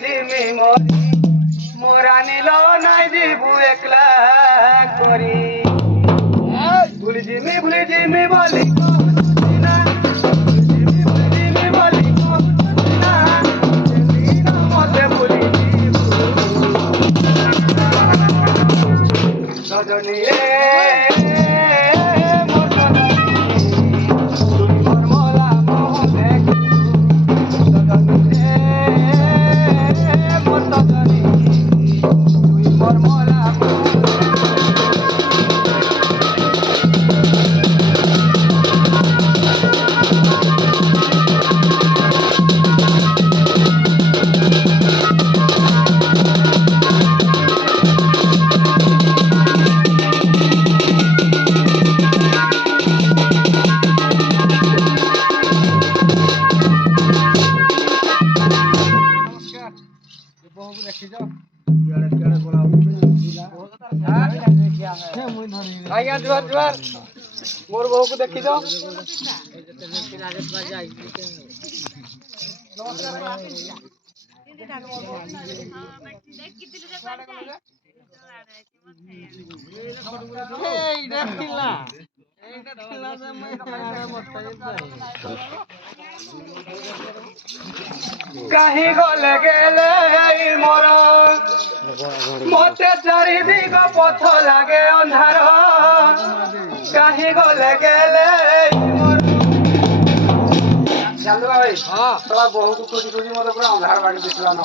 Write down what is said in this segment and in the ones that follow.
Jimmy মরি মোরা নিল নাই দিবু একলা করি ভুলি জিমি বলি মতে ভুলি সজনী मोर बहू को देखी जाओ कहीं गले गेले मोर मते चारिदिग पथ लागे अंधार कहीं गले गेले चालू भाई हां तोरा बहू को खोजी खोजी मोर पूरा अंधार बाड़ी दिसला न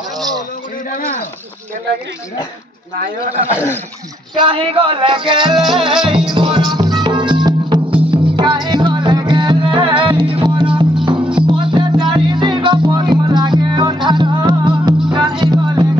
केला की नाही हो कहीं गले गेले मोर कहीं गले गेले मोर मते चारिदिग पथ लागे अंधार कहीं गले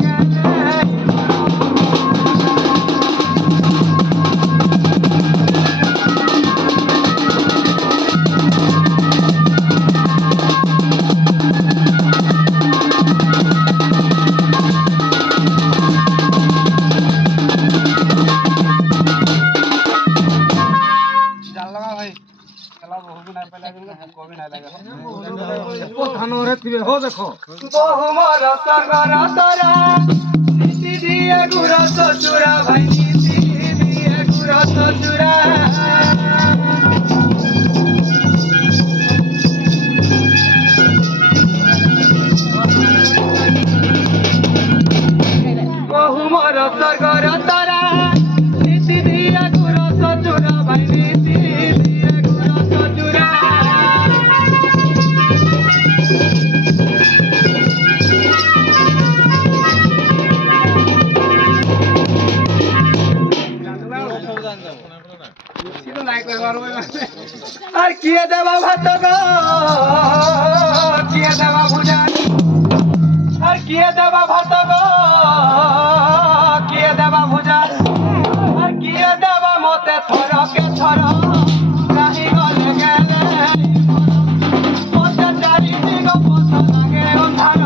हो देखो बहु मोर सरगर तोरा नीति दिए गुर ससुरा भाई नीति दिए गुर ससुरा बहु मोर सरगर तोरा नीति दिए गुर ससुरा भाई नीति दिए गुर ससुरा আর কিয়ে দেবা ভাত গো কিয়ে দেবা ভুজা আর কিয়ে দেবা ভাত গো কিয়ে দেবা ভুজা আর কিয়ে দেবা মতে থরকে থর কাহি গলে গেলে মতে চারিদিগ পথ লাগে অন্ধার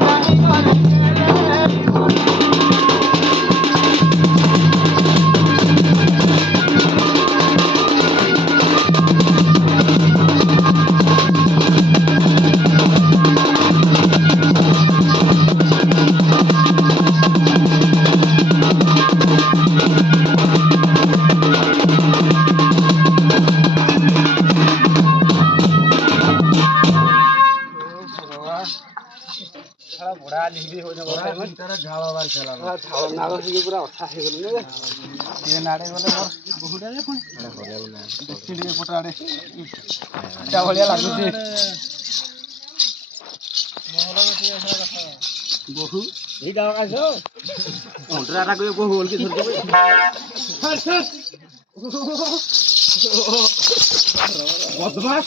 কাহি গলে গেলে बुढ़ा लिखी हो जाबो तेरा झाଳ बार चला झाଳ नाग से पूरा अठा हे गेल ने ये नाडे गले मोर बहुडा जे कोन देखि लिए पटाडे ता भलिया लागु छे मोर बेटी ऐसा कथा बहु ए गाव का छो ओंटरा रा को बहु बोल के धर देबे बदमाश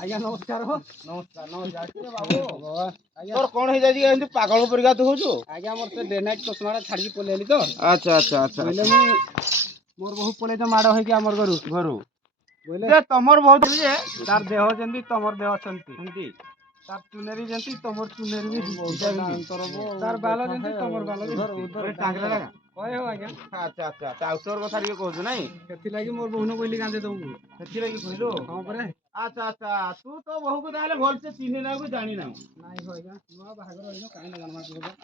आज्ञा नमस्कार हो नमस्कार नमस्कार बाबू तोर कोन हे जाई एंती पागल परिका तू होजो आज्ञा मोर से डे नाइट चश्माटा छाड़ी पलेली तो अच्छा अच्छा अच्छा बोले मैं मोर बहुत पले तो माड़ होई के हमर घरु बोले जे तमर बहुत जे तार देह जंती तमर देह संती संती तार चुनेरी जंती तमर चुनेरी भी बहुत अंतर तार बाल जंती तमर बाल भी टांगरा लगा କହେ ହଉ ଆଜ୍ଞା। ଆଚ୍ଛା ଆଚ୍ଛା ଟାଉଟର କଥା ଟିକେ କହୁଛୁ ନାଇଁ ସେଥିଲାଗି ମୋର ବୋହୁନ କହିଲି ଗାଁରେ ତମକୁ ସେଥିଲାଗି କହିଲୁ ହଁ ପରେ ଆଚ୍ଛା ଆଚ୍ଛା ତୁ ତ ବୋହୁକୁ ତାହେଲେ ଭଲସେ ଚିହ୍ନି ନାଉ ଜାଣି ନାଉ ନାଇଁ ହଉ ଆଜ୍ଞା ନୂଆ ବାହାଘର ହେଇନ କାଇଁ ନା ଜାଣବା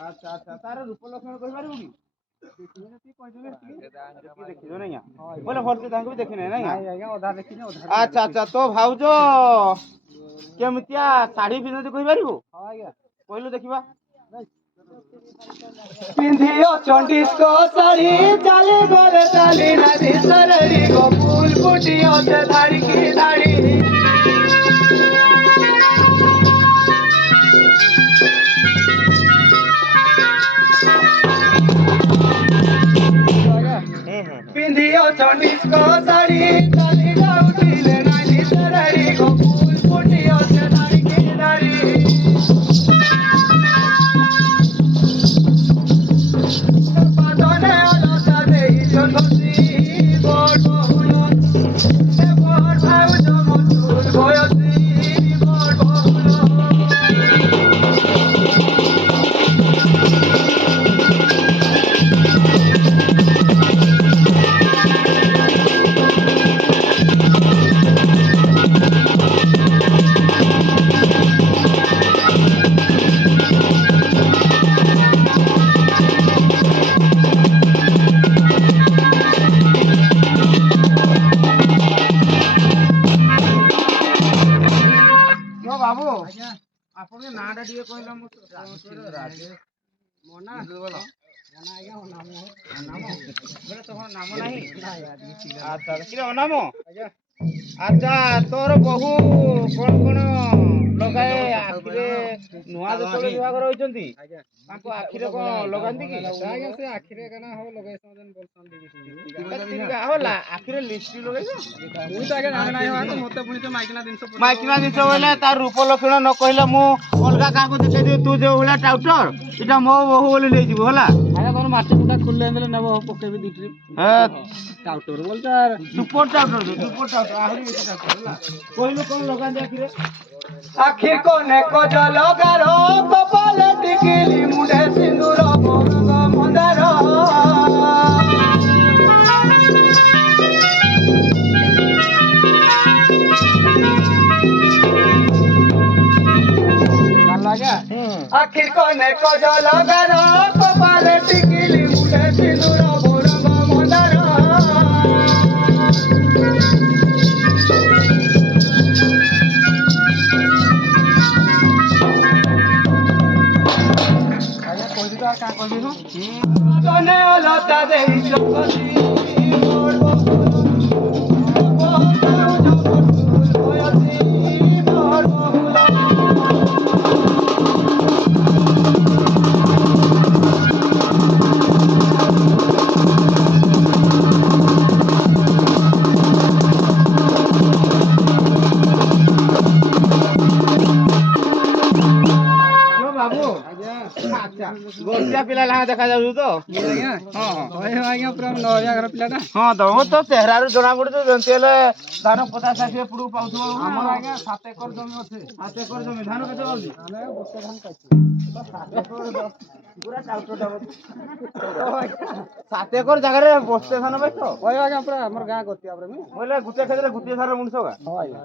ଆଚ୍ଛା ଆଚ୍ଛା ତାର ରୂପ ଲକ୍ଷଣ କହିପାରିବୁ କି ଆଚ୍ଛା ଆଚ୍ଛା ତ ଭାଉଜ କେମିତିଆ ଶାଢୀ ପିନ୍ଧନ୍ତି କହିପାରିବୁ କହିଲୁ ଦେଖିବା ପିନ୍ଧିଓ ଚଣ୍ଡିସ୍କ ଶାଢୀ ଚାଲି ଗଲେ ଚାଲି ନଦୀ ସରଳି ଗୋ ଫୁଲ ଫୁଟିଓ ସେ ଧାଡ଼ିକି ଧାଡ଼ି पिंधियो चंडिस्क साड़ी चली जाउथिले नाली सरड़ी गो फूल फुटियो से धाड़ी की धाड़ी पादने अलसा देई जोसी बोल बहुलो से बोल भाउ जो मधुर भयसी बोल बहुलो बाबू आपन नाटा टिके कहला मो राजेश मोना बोलो मोना आज्ञा नाम बोले तो नाम नाही अच्छा कि नाम आज्ञा अच्छा तोर बहु कोन कोन लगाए आखिरे नुआ जतले विभाग रहिचंती ताको आखिरे को लगांती कि आज्ञा से आखिरे कना हो लगाय समजन बोलसन देबी होला आखिरे लिपस्टिक लगाय मुई त आगे जाने नाही हो तो मते पुनी तो माइकना दिनस बोले तार रूप लक्षण न कहले मु अलगा का को देखे दे तू जे होला टाउटर इटा मो बहु बोले ले जीव होला आगे तोर माटी पुटा खुलले देले नेबो पकेबी दी ट्रिप टाउटर बोल तार सुपर टाउटर आहुरी बेसी टाउटर होला कहलु कोन लगा दे आखिरे आखिर कोने को जलगारो कपाल टिकिली मुंडे सिंदूर बोरंग मंदार आखिर कोने को जलगारो कपाल टिकिली मुंडे सिंदूर बोरंग मंदार का कहबी हो तने लता देई चकसी मोर बहुलो बोताउ जो फूल होयसी मोर बहुलो गोटिया पिला ला देखा जाउ तो आज्ञा हां ओए आज्ञा पूरा नया घर पिलाटा हां तो तो चेहरा रु जणा पड़े तो जंतेले धान 50 60 पुडू पाउथो हमर आज्ञा 7 एकर जमी ଅଛି 7 एकर जमी धान केते बाउली ଆମେ ଗୋଟେ ଧାन ପାइछु 7 एकर पूरा टाउटो डाबो 7 एकर जगह रे बस्ते धान पाइछो ओए आज्ञा पूरा हमर गां गतिया पूरा बोले गुटे खेतरे गुटे धान मुनसो गा हां आज्ञा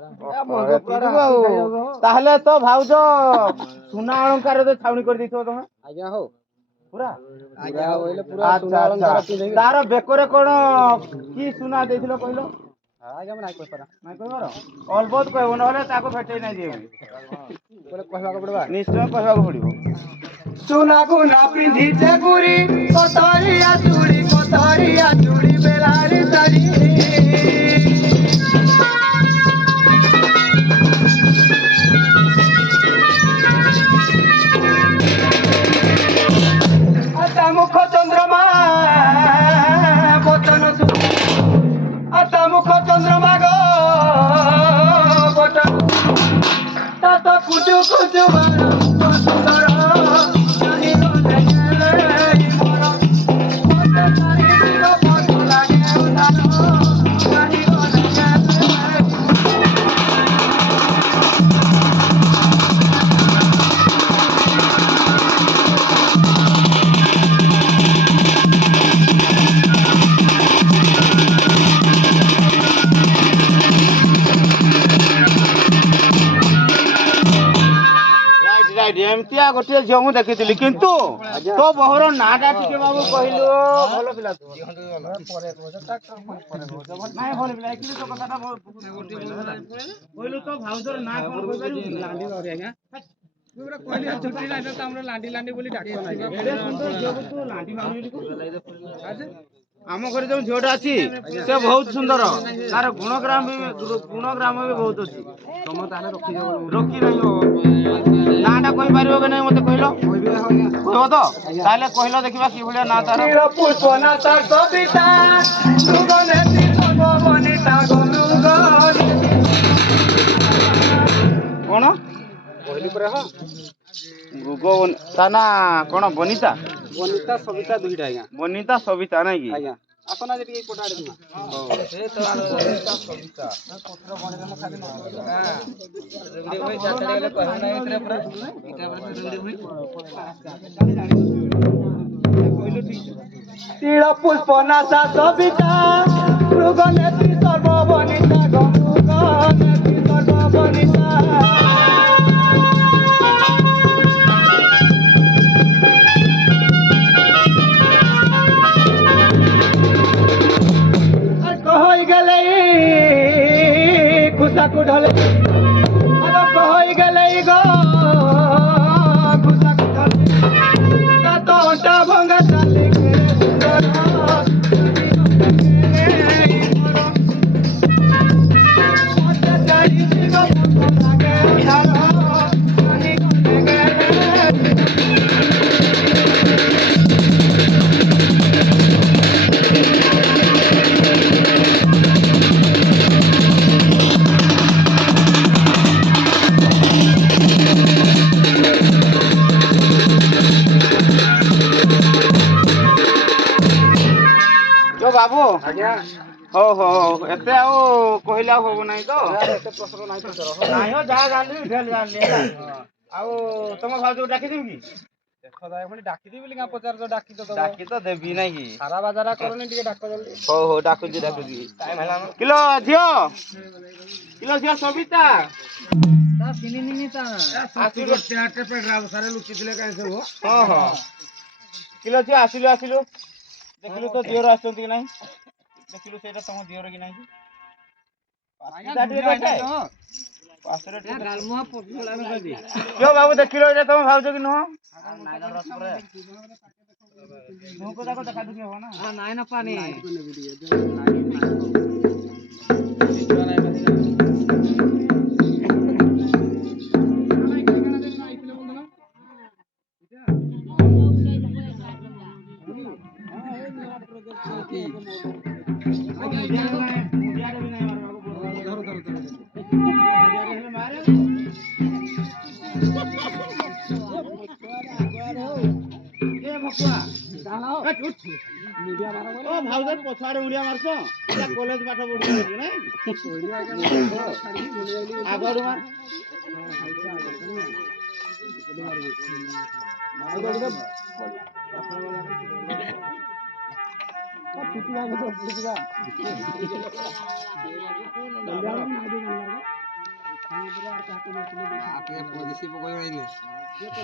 ताहले तो भाउजो सुना अलंकार तो छाउनी कर दिथो तमे आज्ञा हो पूरा आज्ञा होइले पूरा सुना अलंकार तार बेकरे कोन की सुना देथिलो कहलो आज्ञा मैं नाइ कहपारा अलबत कहबो नहले ताको भेटै नै दिए बोले कहबा को पड़बा निश्चय कहबा को पड़िबो सुना गुना पिंधी जे गुरी कतरिया चूड़ी बेलारी साड़ी मुख चंद्रमा बचन मुख चंद्रमा गो बचन ता कुचु कुचु सुंदर ଏମିତିଆ ଗୋଟିଏ ଝିଅ ମୁଁ ଦେଖିଥିଲି କିନ୍ତୁ ତୋ ବୋହୂର ନାଁଟା ଟିକେ ବାବୁ କହିଲୁ ଭଲ ପିଲା ତୁ ନାଇଁ ଭଲ ପିଲା ଏକଚୁଆଲି ତୋ କଥାଟା କହିଲୁ ତୋ ଭାଉଜର ନାଁ କଣ କହିପାରିବୁ? ଲାଣ୍ଡି ବାଉରୀ ଆଜ୍ଞା କହିଲି ଛୁଟି ନାହିଁ ତ ଆମର ଲାଣ୍ଡି ଲାଣ୍ଡି ବୋଲି ଡାକ ନାହିଁ ଏଡ଼େ ସୁନ୍ଦର ଝିଅକୁ ତୁ ଲାଣ୍ଡି ବାଉରୀ ବୋଲି କହୁଛୁ। ଆମ ଘରେ ଯୋଉ ଝିଅଟା ଅଛି ସେ ବହୁତ ସୁନ୍ଦର ତାର ଗୁଣଗ୍ରାମ ବି ବହୁତ ଅଛି ତମେ ତାହେଲେ ରଖି ରହିବ ନାଁଟା କହିପାରିବ କି ନାହିଁ ମତେ କହିଲ କହିବ ତ ତାହେଲେ କହିଲ ଦେଖିବା କି ଭଳିଆ ନାଁ ତାର କଣ କହିଲି ପରା ମୃଗ ତା ନା କଣ ବନିତା ବନିତା ସବିତା ଦୁଇଟା ଆଜ୍ଞା ବନିତା ସବିତା ନାଇଁ କି ଆଜ୍ଞା ଆପଣ ଆଜି ଟିକେ କୋଟା ଆଡେ ତୀଳ ପୁଷ୍ପ ନାଶା ସବିତା ମୃଗନେତ୍ରୀ ସର୍ବବନିତା ଗମୃଗନେତ୍ରୀ ସର୍ବବନିତା खुशाकु ढले कही गले गो खुशाकु ढले तोटा भंगा चाले ବାବୁ ଆଜ୍ଞା ହଉ ହଉ ଏତେ ଆଉ କହିଲେ ଆଉ ହବ ନାହିଁ ତ ଏତେ ପ୍ରଶ୍ନ ନାହିଁ ନାହିଁ ଯାହା ଜାଣିଲି ଜାଣିଲି ଆଉ ତମ ଭାଉଜକୁ ଡାକିଦେବି କି ଡାକିଦେବି ବୋଲି ପଚାର ଡାକି ତ ଦେବି ନାଇଁ କି ସାରା ବାଜାରା କରୁନି ଟିକେ ଡାକ ଜଲ୍ଦି ହଉ ହଉ ଡାକୁଛି କିଲୋ ଝିଅ ସବିତା ଲୁଚିଥିଲେ କାହିଁ ସବୁ ହଁ ହଁ କିଲୋ ଝିଅ ଆସିଲୁ ଦେଖିଲୁ ତ ଦିଅର ଆସୁଛନ୍ତି କି ନାହିଁ ଦେଖିଲୁ ସେଇଟା ତମ ଦିଅର କି ନାହିଁ ବାବୁ ଦେଖିଲ ଏଇଟା ତମ ଭାଉଜ କି ନୁହଁ ନାଇଁ ନା ପାଣି ପଛଆଡେ ଉଡିଆ ମାରୁଛ କଲେଜ ପାଠ ପଢୁଛ ନାଇଁ ଆଗରୁ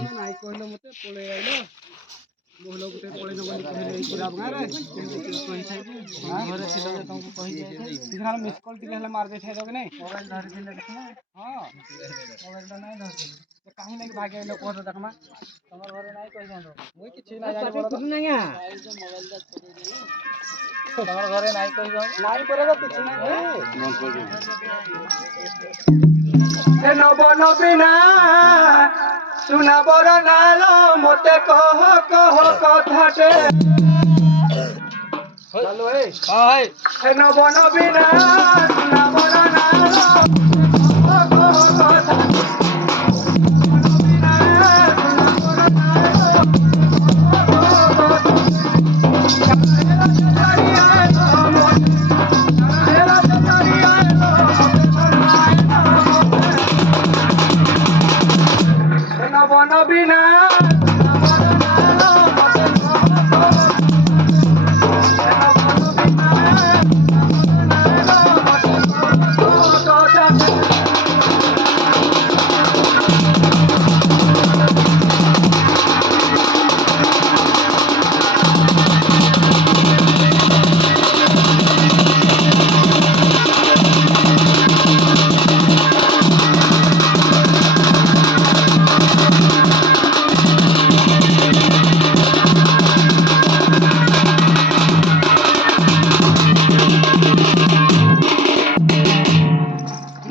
ନାଇଁ କହିଲ ମତେ ପଳେଇ ଆଇଲ ବହୁଲ ଗୋଟେ ପଳେଇ ନବ ମିସ୍ କଲ୍ ଟିକେ ହେଲେ ମାରି ଦେଇଥାଇ ଦବ କି ନାଇଁ ମୋବାଇଲ ଧରିଥିଲେ ହଁ ମୋବାଇଲଟା ନାଇଁ ଧରିଥିଲେ କାହିଁ ନାଇଁ ଭାଗି ଆଇଲ କୁହ ତ ଦେଖମା ତମର ଘରେ ନାଇଁ କହିଥାନ୍ତ ମୁଇଁ କିଛି ନାଇଁ ତମର ଘରେ ନାଇଁ କହିଥାନ୍ତ ନାଇଁ ପରେ କିଛି ନାଇଁ ନବ ନବୀନା ସୁନା ବର ନାଲ ମତେ କହ କଥାଟେ ନବ ନବୀନା ସୁନା ବର ନାଲ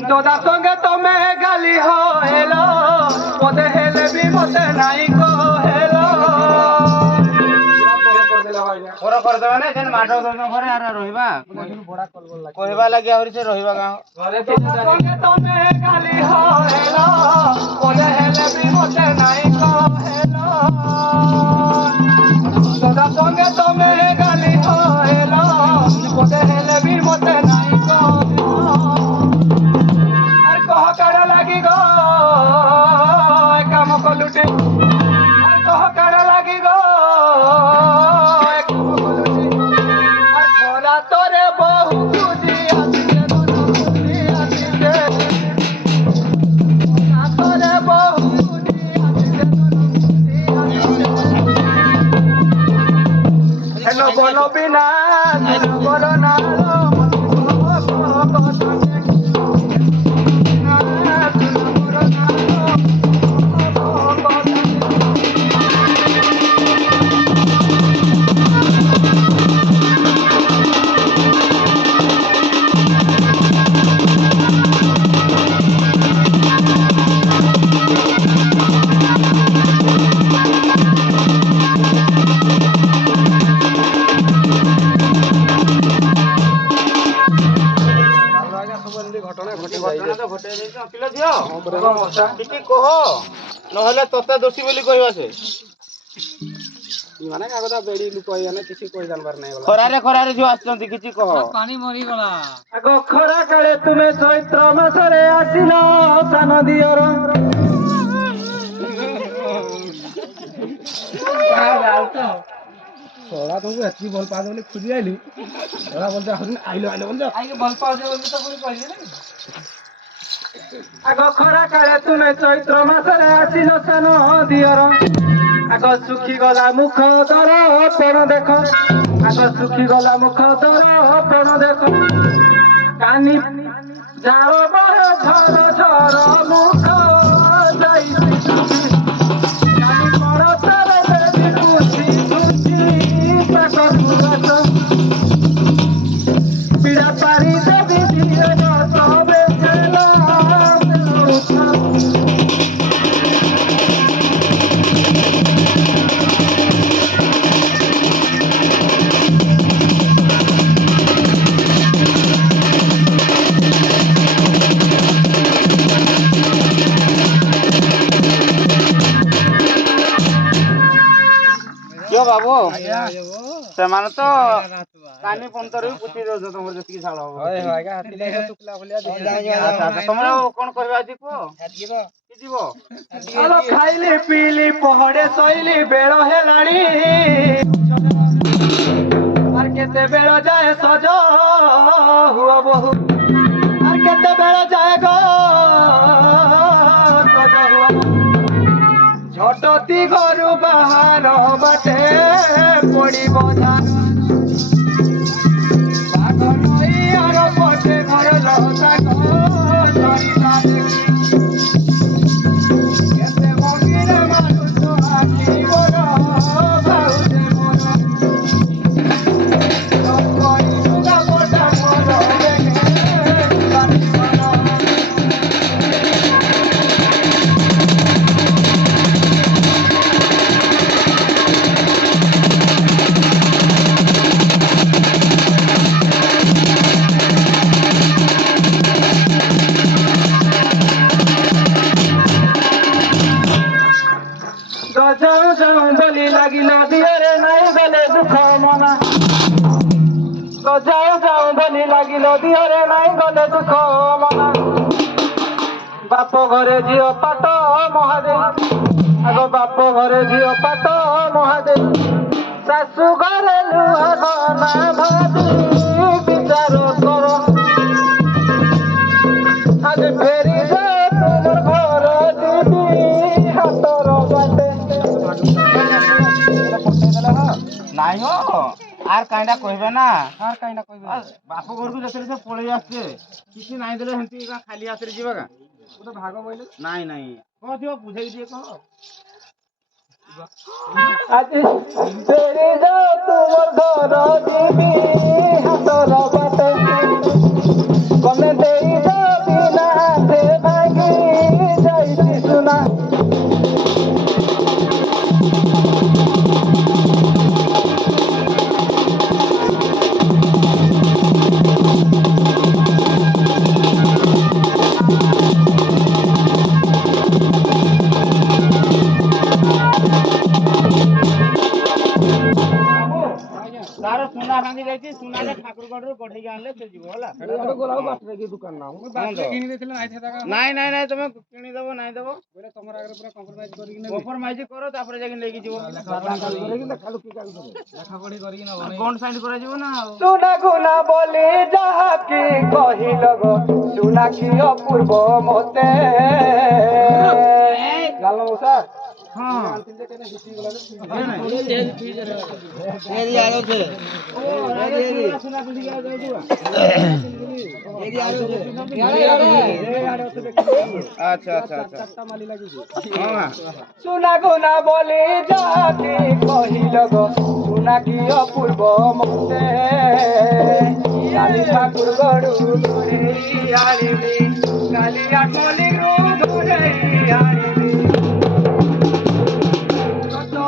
তোদা সঙ্গে তুমি গালি হেলো মতে হেলে বি মতে নাই হেলো ঘর করদেবা না যেন মাঠ দন ঘরে আর রহিবা কহিবা লাগি আହୁରି ସେ ରହିବା ଗାଁ ଘরে তোদা সঙ্গে তুমি গালি হেলো মতে হেলে বি মতে নাই হেলো তোদা সঙ্গে তুমি গালি হেলো মতে হেলে বি মতে নাই আর কহ কাড়া লাগি গো কাম কলুটি আর কহ কাড়া লাগি গো কাম কলুটি আর খরা তোরে বহু খুঁজি আসিছে খুঁজি আসিছে খরা তোরে বহু খুঁজি আসিছে খুঁজি আসিছে হেলো বলো বিনা হেলো বলো না নহলে তোতে দোষী বলি কহিবা সে মানে কাগজা বেড়ি লুক কিছু কই জানবার নাই খরারে খরারে যে আসছন্তি কিছু কহ পানি মরি গলা আগ খরা কালে তুমি চৈত্র মাসরে আসিল সান দিয়র सोड़ा तुमको इतनी बोल पा बोले खुद ही आइली सोड़ा बोलते आइलो आइलो बोलते आइके बोल पा बोलते तो पूरी कहले ना आगो खरा काळे तुमे चैत्र मासरे आसिलो सन दियर आगो सुखी गला मुख दर पण देखो आगो सुखी गला मुख दर पण देखो कानी जाओ बर झर झर मुख जाईसी कानी पर तर देवी खुशी खुशी पीड़ा पारी देवी दिए सबे चला क्यों बाबू ସେମାନେ ତ କାନି ପନ୍ତର ବି ପୁଛି ଦଉଛ ତମର ଯେତିକି ଝାଳ ହବ ତମର କଣ କହିବା ଆଜି କୁହ ଯିବ ଖାଇଲି ପିଇଲି ପହଡେ ଶୋଇଲି ବେଳ ହେଲାଣି আর কেতে বেଳ যায় সজ হুଅ বহু আর কেতে বেଳ যায় গো সজ হুଅ ঝটতি ঘরু বাহার বাটে পড়িব ধান বাঘ নই আর পটে ঘর লতা সরিতা দেখি কেতে মঙ্গিরে মানুষ আখি বড় ভাউজে মন কই দুগা পটা মন দেখে বানি মন जाऊं जाऊं बोली लागिला दियरे नाई बेले दुख मना तो जाऊं जाऊं बोली लागिला दियरे नाई गले दुख मना बाप घरे झियो पाट महादेव आगो बाप घरे झियो पाट महादेव शाशु घरे लुहा गना भाभी विचार कर आज फेरी जा तुमर घर दीदी हातर बाटे নাই আর কাইন্ডা কইবে না আর কাইন্ডা কইবে বাপ ঘরকু যেতে সে পড়ে আসছে কিছু নাই দিলে হেন্তি খালি হাতে যাবা গা ওটা ভাগ বইলে নাই নাই কোন দিও বুঝাই দিয়ে কহ আজ তেরে যাও তোমার ঘর দিবি হাতর বাটে কমে দেই যাবি না ଗଲେ ସେ ଯିବ ହେଲା ଏଟା ଗଲାଉ ବାଟରେ କି ଦୋକାନ ନା ମୁଁ ବାଟରେ କିଣି ଦେଇଥିଲେ ନାଇଁ ଥାକା ନାଇଁ ନାଇଁ ନାଇଁ ତମେ କିଣି ଦବ ନାଇଁ ଦବ ବୋଲେ ତମର ଆଗରେ ପୁରା କମ୍ପ୍ରମାଇଜ କରିକି ନେବି କମ୍ପ୍ରମାଇଜ କର ତାପରେ ଯାଇକି ନେଇକି ଯିବ ଲେଖା ପଢି କରିକି ନବ ବଣ୍ଡ ସାଇନ୍ କରାଯିବ ନା ସୁନା ଗୁନା ବୋଲି ଯାହାକି କହିଲ ଗो ସୁନା କି ଅପୂର୍ବ ମତେ ଜାଲ ମଉସା ହଁ ସୁନା ଗୁନା ବୋଲି ଯାହାକି କହିଲ ଗো ସୁନା କି ଅପୂର୍ବ ମତେ କାଲି ଠାକୁର ଗଡୁ ଧରେଇ ଆଣିବି କାଲି ଆଠଲିରୁ ଧରେଇ ଆଣିବି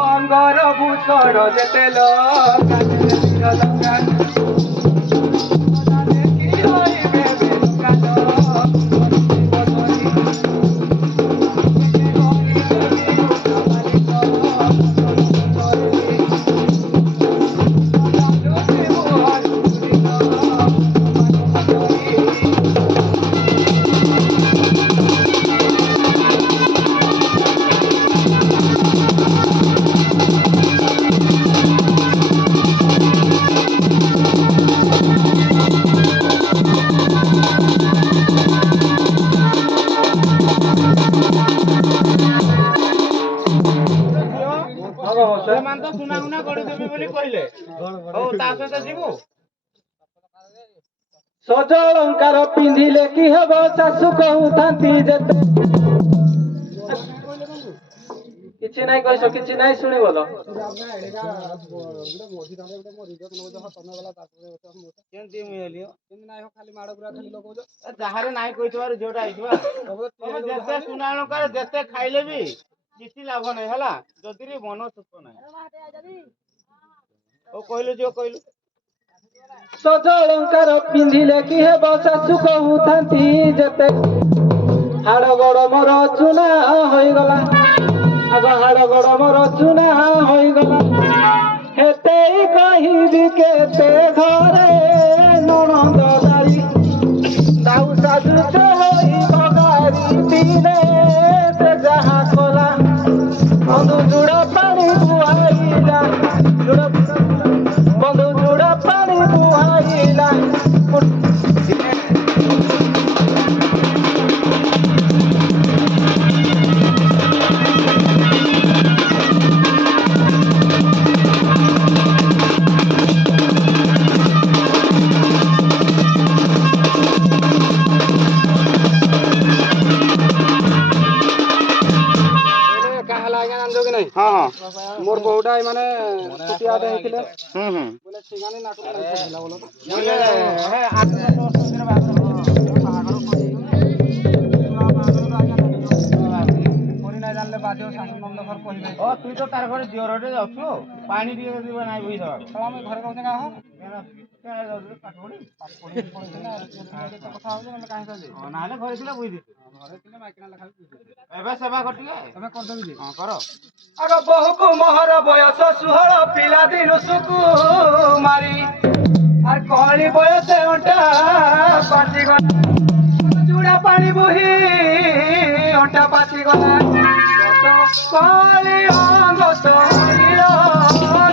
ଅଙ୍ଗର ଭୂଷଣ ଯେତେ ସୁନା ଗୁନା କରିଦେବି ବୋଲି କହିଲେ ହଉ ତା ସହିତ ଯିବୁ ସଜ ଅଳଙ୍କାର ପିନ୍ଧିଲେ କି ହବ ଶାଶୁ କହୁଥାନ୍ତି ଯେତେ କିଛି ନାଇଁ କହିଛ କିଛି ନାଇଁ ଶୁଣିବ ଯାହାର ନାଇଁ କହିଥିବାର ଯୋଉଟା ହେଇଥିବା ଯେତେ ସୁନା ଅଳଙ୍କାର ଯେତେ ଖାଇଲେ ବି କିଛି ଲାଭ ନାହିଁ ହେଲା ଯଦି ବି ମନ ସୁଖ ନାହିଁ ହଉ କହିଲୁ ଯୋଉ କହିଲୁ ସଜ ଅଳଙ୍କାର ପିନ୍ଧିଲେ କି ହେବ ଶାଶୁ କହୁଥାନ୍ତି ଯେତେ ହାଡ଼ ଗୋଡ଼ ମୋର ଚୁନା ହୋଇଗଲା ଆଗ ହାଡ଼ ଗୋଡ଼ ମୋର ଚୁନା ହୋଇଗଲା ହେତେ କହିବି କେତେ ଘରେ ନଣନ୍ଦ ଦାଇ ଦାଉ ସାଜୁ ହୋଇ ବଗାରି ପିଲେ ସେ ଯାହା କଲା ବନ୍ଧୁ ଜୁଡ଼ ପାଣି ବୁହାଇଲା ବନ୍ଧୁ ଜୁଡ଼ ପାଣି ବୁହାଇଲା मोर बहुटा माने छुटिया दे हिथिले बोले ठिकाने नाटक करथिला बोलो बोले हे 8 10 वर्ष ଭିତରେ ବାହାଘର କରି ନାଇ ଜାଣିଲେ ବାଧ୍ୟ ଶାଶୁ ନନ୍ଦ ଘର କହିବେ ଓ ତୁ ତ ତାର ଘରେ ଜିଅରଟେ ଯାଉଛୁ ପାଣି ଟିକେ দিব ନାଇ ବୁଇ ଦବା ତ ଆମେ ଘରେ କହୁଛେ का हो पाठ पढी पढिना କଥା ହଉଛ ମାନେ କାହିଁ ତ ନାଲେ ଘରେ ଥିଲା ବୁଇ ଦେ ଘରେ ଥିଲେ ମାଇକିନା ଲେଖା ଏବେ ସେବା କଟିଲେ ଏବେ କରିଦେବି ଯେ ହଁ କର ଆଗ ବହୁକୁ ମୋହର ବୟସ 16 ପିଲା ଦିନ ସୁକୁମାରୀ আর কলি বয়সে ওটা পাচি গলা জুড়া পানি বহি ওটা পাচি গলা কলি অঙ্গ তরিল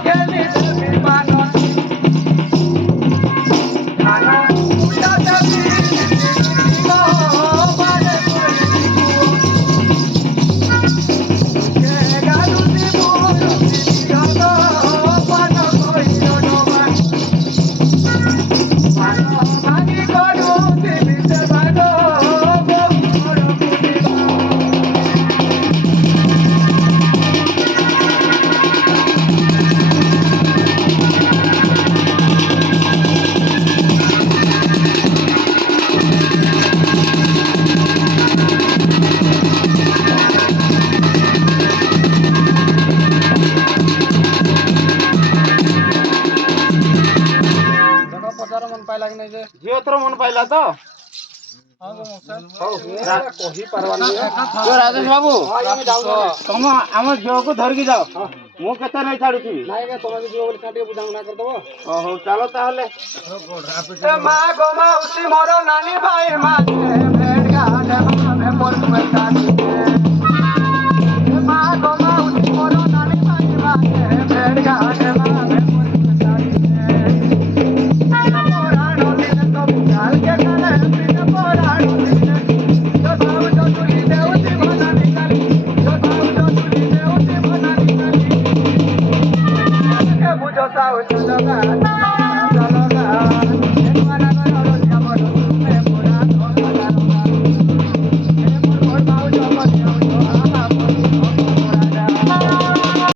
গেলি দেবী মান ধান উল্টা দেবী मन पाइला तो राजेश बाबू तुम आम झील को धरिकी जाओ। ମୁଁ କେତେ ନେଇ ଛାଡୁଥିବି ନାଇଁ ଆଜ୍ଞା ତମେ ବି ଯିବ ବୋଲି କାଁ ଟିକେ ବୁଝାମଣା କରିଦବ ହଉ ଚାଲ ତାହେଲେ ମା ଗୋ ମାଉସୀ ମୋର ନାନୀ ଭାଇ ମାଝେ ଭେଟ ଗାଲେ